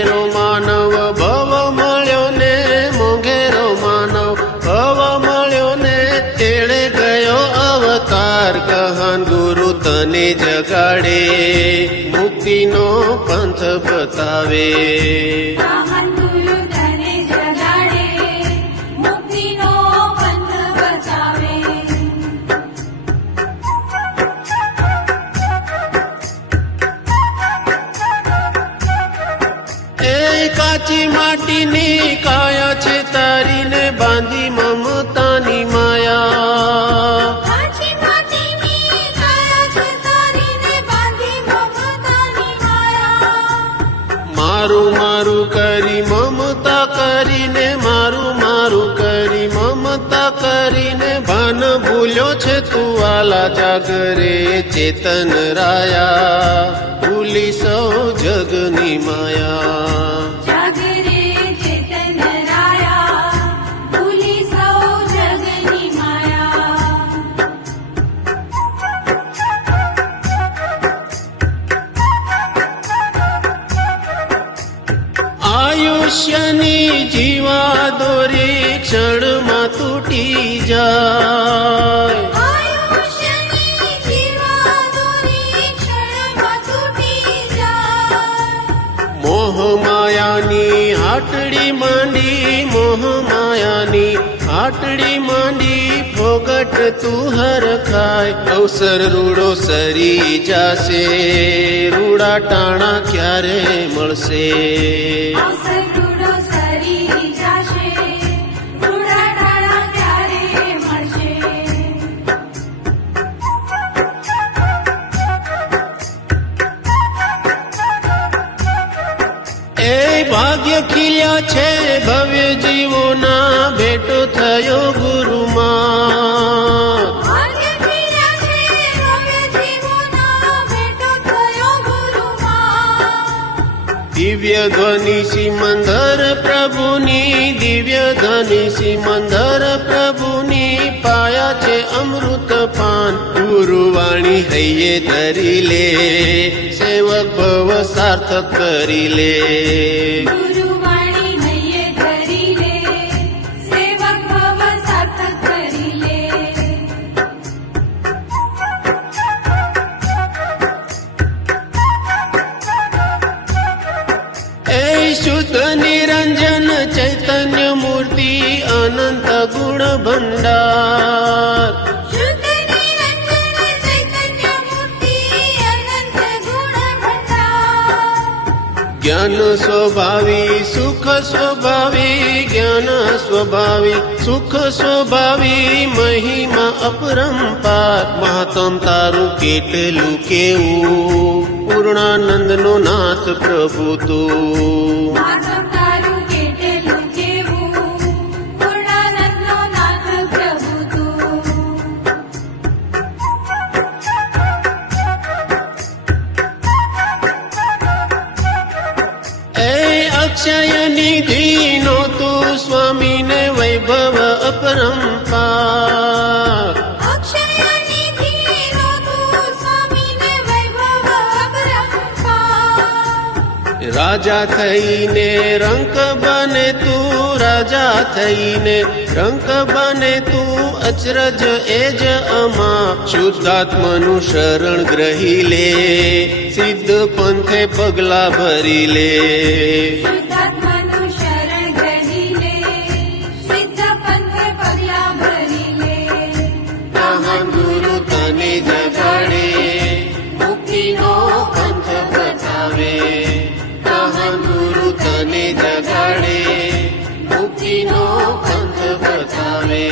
મોંઘેરો માનવ ભવ મળ્યો ને, મોંઘેરો માનવ ભવ મળ્યો ને, તેડે ગયો અવતાર કહાન ગુરુ તને જગાડે, મુક્તિનો પંથ બતાવે. કાચી માટીની કાયા છે તારીને, બાંધી મમતાની માયા. કાચી માટીની કાયા છે તારીને, બાંધી મમતાની માયા. મારું મારું કરી મમતા કરીને, મારું મારું કરી મમતા કરીને, ભાન ભૂલ્યો છે તું વાલા જાગરે ચેતન રાયા, ભૂલી સૌ જગની માયા. આયુષ્યની જીવા દોરી ક્ષણમાં તૂટી જાય. આયુષ્યની જીવા દોરી ક્ષણમાં તૂટી જાય. મોહ માયાની હાટડી માંડી, મોહ માયાની હાટડી માંડી, ફોગટ તું હરખાય. અવસર રૂડો સરી જાશે, રૂડા ટાણા ક્યારે મળશે. અવસર રૂડો સરી જાશે, રૂડા ટાણા ક્યારે મળશે. એ ભાગ્ય ખીલ્યા છે ભવ્ય જીવોના, ભેટો થયો ગુરુમાં. ભાગ્ય ખીલ્યા છે ભવ્ય જીવોના, ભેટો થયો ગુરુમાં. દિવ્ય ધ્વનિ સિમંદર પ્રભુની, દિવ્ય ધ્વનિ સિમંદર પ્રભુની, પાયા છે અમૃત પાન. ગુરુવાણી હૈયે ધરી લે, સેવક ભવ સાર્થક કરી લે. ગુરુવાણી હૈયે ધરી લે, સેવક ભવ સાર્થક કરી લે. એ શુદ્ધ નિરંજન ચૈતન્ય મૂર્તિ, અનંત ગુણ ભંડાર. શુદ્ધ નિરંજન ચૈતન્ય મૂર્તિ, અનંત ગુણ ભંડાર. જ્ઞાન સ્વભાવી સુખ સ્વભાવી, જ્ઞાન સ્વભાવી સુખ સ્વભાવી, મહિમા અપરંપાર. મહાત્મ તારું કેટલું કેવું, પૂર્ણાનંદનો નાથ પ્રભુ તું. માધવ તારું કેટલું કેવું, પૂર્ણાનંદનો નાથ પ્રભુ તું. એ અક્ષય નિધિનો તું સ્વામીને વૈભવ અપરંપાર. અક્ષય નિધિનો તું સ્વામીને વૈભવ અપરંપાર. રાજા થઈને રંક બને તું, રાજા થઈને રંક બને તું, અચરજ એ જ અમા. શુદ્ધાત્માનું શરણ ગ્રહી લે, સિદ્ધ પંથે પગલા ભરી લે. શુદ્ધાત્માનું શરણ ગ્રહી લે, સિદ્ધ પંથે પગલા ભરી લે. મહાન ગુરુ તને જગાડે, મુક્તિનો પંથ બતાવે. મહાન ગુરુ તને જગાડે, મુક્તિનો પંથ બતાવે.